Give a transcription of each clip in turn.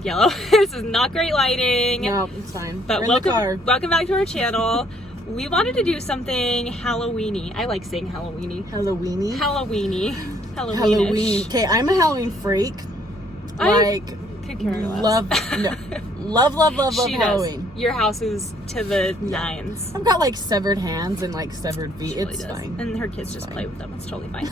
look yellow. This is not great lighting. No, it's fine. But welcome back to our channel. We wanted to do something Halloween-y. I like saying Halloween-y. Halloween-y? Halloween-y. Halloween. Okay, I'm a Halloween freak. Like, love Halloween. Your house is to the nines. I've got like severed hands and like severed feet. It's fine. And her kids just play with them. It's totally fine.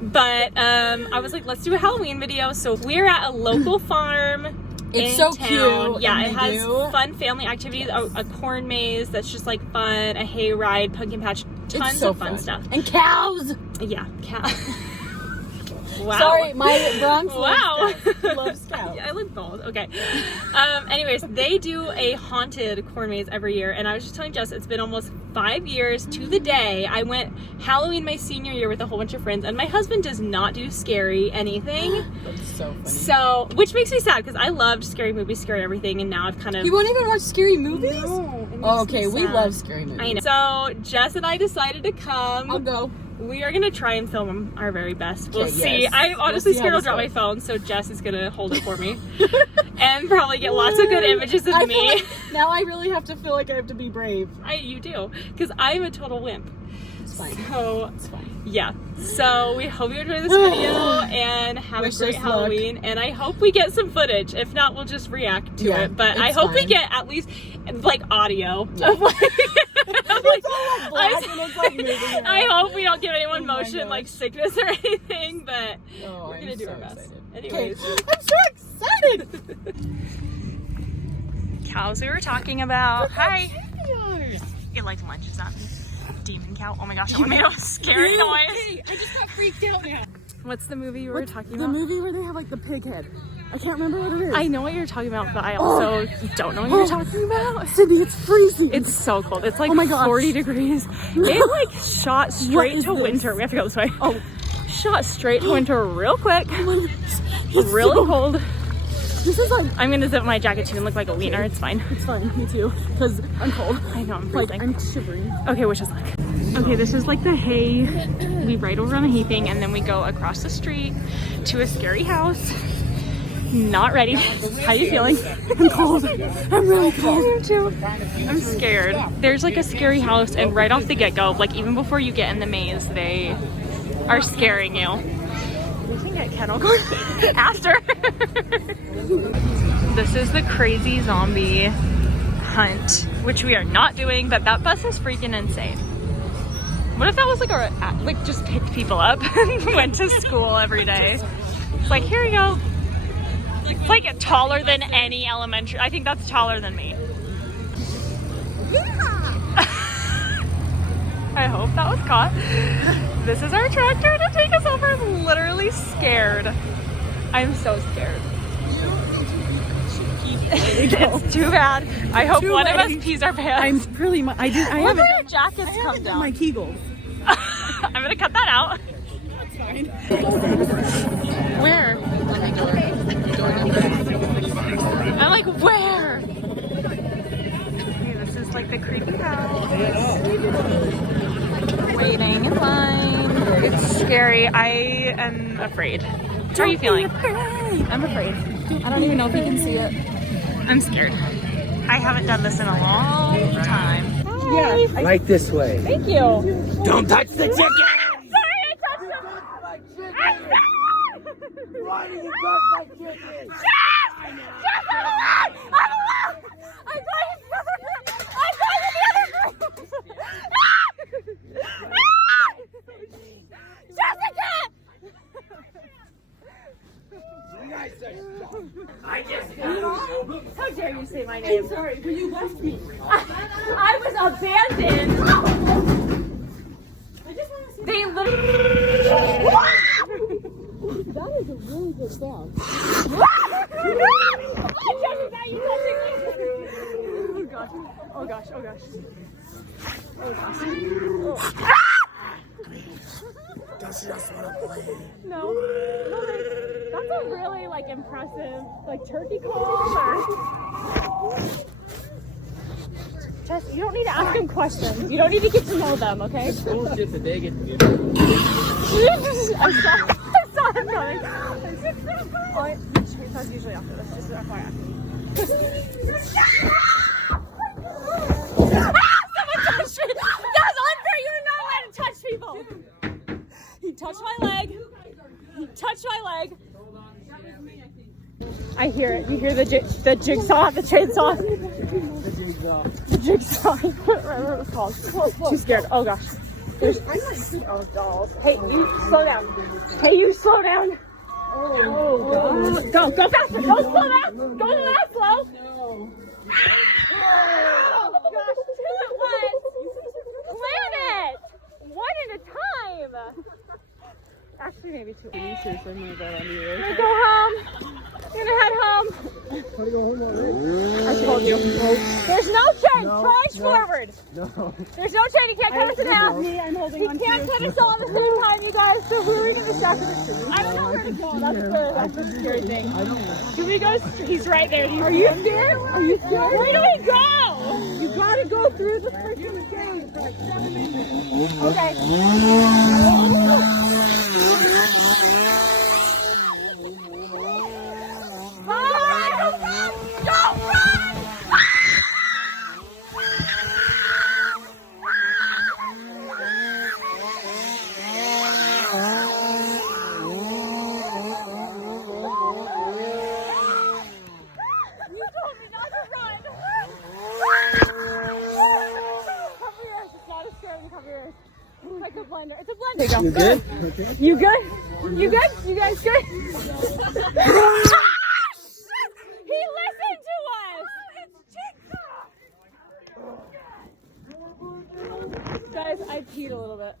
But I was like, let's do a Halloween video. So we're at a local farm. It's so town. cute. Yeah, it has fun family activities, a corn maze that's just like fun, a hay ride, pumpkin patch, tons of fun stuff. And cows! Yeah, cows. Wow. Sorry, my Bronx loves cows. I like both. Okay. Anyways, they do a haunted corn maze every year, and I was just telling Jess, it's been almost 5 years to the day. I went Halloween my senior year with a whole bunch of friends, and my husband does not do scary anything. That's so funny. So, which makes me sad because I loved scary movies, scary everything, and now I've kind of... You won't even watch scary movies? No. Oh, okay, we love scary movies. I know. So, Jess and I decided to come. I'll go. We are going to try and film our very best. We'll see. Yes. I'm honestly scared I'll drop my phone, so Jess is going to hold it for me. And probably get lots of good images of me. Like now I really have to feel like I have to be brave. You do, because I'm a total wimp. It's fine. So, it's fine. Yeah. So we hope you enjoy this video and have a great Halloween. And I hope we get some footage. If not, we'll just react to it. But I hope we get at least like audio. Yeah. I hope we don't give anyone motion like sickness or anything. But we're gonna do our best. Anyways, I'm so excited. Cows we were talking about. Hi. It like lunges at me. Demon cow. Oh my gosh, that made a scary noise. Hey, I just got freaked out now. What's the movie you were talking about? The movie where they have like the pig head. I can't remember what it is. I know what you're talking about, but I also don't know what you're talking about. Cindy, it's freezing. It's so cold. It's like 40 degrees. It like shot straight to winter. We have to go this way. Oh, shot straight to winter real quick. Really cold. This is like... I'm gonna zip my jacket too and look like a wiener. It's fine. It's fine. Me too. Because I'm cold. I know, I'm freezing. Like, I'm shivering. Okay, wish us luck. Okay, this is like the hay. We ride over on the hay thing and then we go across the street to a scary house. Not ready. How are you feeling? I'm cold. I'm really cold. I am too. I'm scared. There's like a scary house and right off the get-go, like even before you get in the maze, they are scaring you. We can get kennel corn after. This is the crazy zombie hunt, which we are not doing, but that bus is freaking insane. What if that was like just picked people up and went to school every day? It's like, here you go. It's like taller than any elementary. I think that's taller than me. I hope that was caught. This is our tractor to take us over. I'm literally scared. I'm so scared. It's too bad. I hope one of us pees our pants. I'm really... I haven't... our jackets come down. My Kegels. I'm gonna cut that out. That's fine. Where? I'm like, where? Okay, this is like the creepy house. Waiting in line. It's scary. I am afraid. How are you feeling? I'm afraid. I don't even know if you can see it. I'm scared. I haven't done this in a long time. Yeah. Right this way. Thank you. Don't touch the chicken! Sorry, I touched him. Why do you touch my chicken? Yes! Yes, I'm alive! I'm alive! I'm going to the other group! I'm going to the other group! Jessica! I just How dare you say my name? I'm sorry, but you left me. I was abandoned! I just want to see... They literally... That is a really good sound. Oh gosh, oh gosh, oh gosh. Oh gosh. Does she just want to play? No, that's a really like impressive like turkey call. Or... Jess, you don't need to ask them questions. You don't need to get to know them, okay? It's bullshit that they get to get. I saw him coming. chainsaws usually after this, just FYI. Someone touched me! That's unfair! You're not allowed to touch people! He touched my leg. He touched my leg. I hear it. You hear the jigsaw, the chainsaw? The jigsaw. Whatever it was called. Too scared. Oh gosh. Oh, dolls. Hey, you slow down. Hey, you slow down. Oh, go faster. Don't slow down. Go that slow. No. Oh gosh, two at once. Plan it. One at a time. Actually, maybe two. I'm gonna go home. I'm gonna head home. I told you. There's no chain. Charge forward. No. There's no chain. He can't cut us in half. He can't cut us all at the same time, you guys. So who are we gonna distract with? I don't know where to go. That's the scary thing. Can we go? He's right there. Are you scared? Are you scared? Where do we go? You gotta go through the freaking chain. Okay. It's a blender. You good? Okay. You good? You good? You guys good? He listened to us! Guys, I peed a little bit.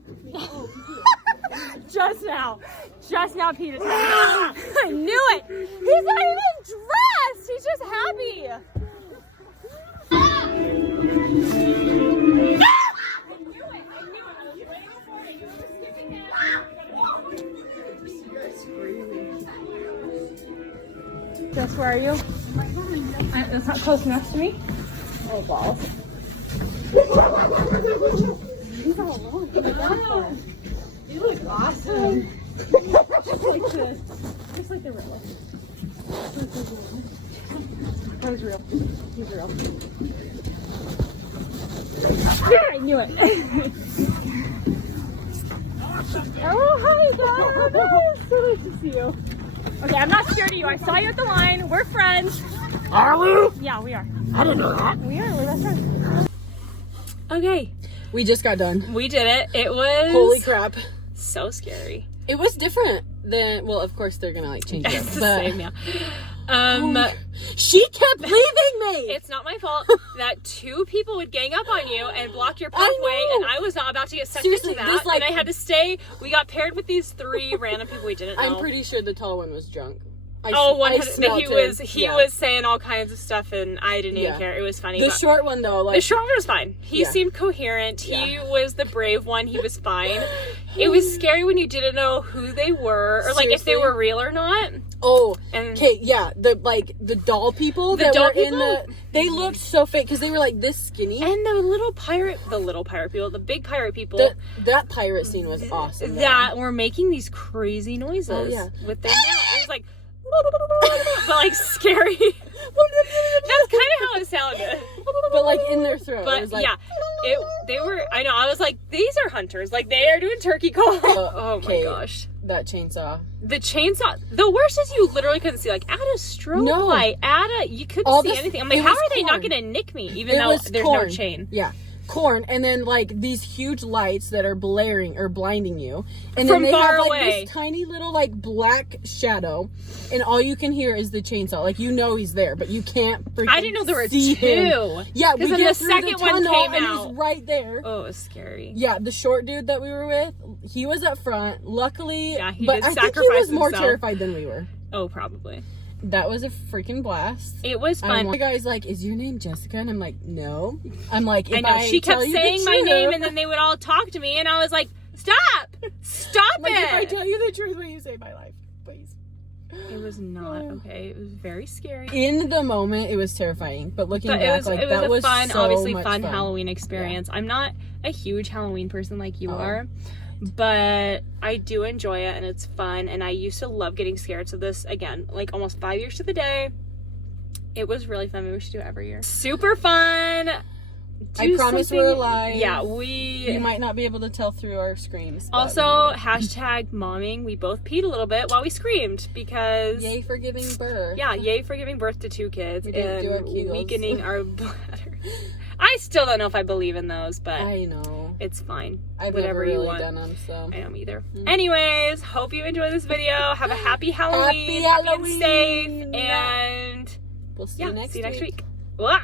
Just now peed a tiny. I knew it! He's not even dressed! He's just happy! Jess, where are you? It's not close enough to me. Oh, balls. You look awesome. Just like the real one. That was real. He's real. Yeah, I knew it. Oh, hi, guys. So nice to see you. Okay, I'm not scared of you. I saw you at the line. We're friends. Are we? Yeah, we are. I didn't know that. We are. We're best friends. Okay. We just got done. We did it. It was... Holy crap. So scary. It was different than... Well, of course, they're going to, like, change it. It's the same, yeah. She kept leaving me! It's not my fault that two people would gang up on you and block your pathway, and I was not about to get sucked into that, and I had to stay. We got paired with these three random people we didn't know. I'm pretty sure the tall one was drunk. He was saying all kinds of stuff, and I didn't even care. It was funny. The short one, though, like... The short one was fine. He seemed coherent. He was the brave one. He was fine. It was scary when you didn't know who they were, or, like, if they were real or not. Oh, okay, yeah, the doll people that were in the... They looked so fake, because they were, like, this skinny. And the big pirate people. That pirate scene was awesome. That were making these crazy noises with their mouth. It was like... but like scary. That's kind of how it sounded. But like in their throat. But it was like, they were. I know. I was like, these are hunters. Like they are doing turkey call. Oh my gosh. That chainsaw. The chainsaw. The worst is you literally couldn't see. Like add a strobe light. You couldn't see anything. I'm like, how are they not gonna nick me? Even though there's no chain. Yeah. Corn, and then like these huge lights that are blaring or blinding you, and from then they far have like away. this tiny little like black shadow, and all you can hear is the chainsaw. Like you know he's there, but you can't freaking I didn't know there were see two. Him. Yeah, we then get the through second the tunnel one came and out. he's right there. Oh, it was scary. Yeah, the short dude that we were with, he was up front. Luckily, yeah, but I think he was more terrified than we were. Oh, probably. That was a freaking blast. It was fun. The guy's like, "Is your name Jessica?" And I'm like, "No." I'm like, I know. She kept saying my name, and then they would all talk to me, and I was like, "Stop! Stop it!" If I tell you the truth, will you save my life, please? It was not okay. It was very scary. In the moment, it was terrifying, but looking back, that was fun, so obviously much fun Halloween experience. Yeah. I'm not a huge Halloween person like you are. But I do enjoy it, and it's fun, and I used to love getting scared. So this, again, like almost 5 years to the day. It was really fun. Maybe we should do it every year. Super fun. I promise we're alive. Yeah, You might not be able to tell through our screams. Also, hashtag momming. We both peed a little bit while we screamed because... Yay for giving birth. Yeah, yay for giving birth to 2 kids. We didn't do our Kegels. Weakening our bladder. I still don't know if I believe in those, but... I know. It's fine. I've Whatever never really you want. done them, so... I don't either. Anyways, hope you enjoyed this video. Have a happy Halloween. Happy And safe. Halloween. And... We'll see you next week. Mwah.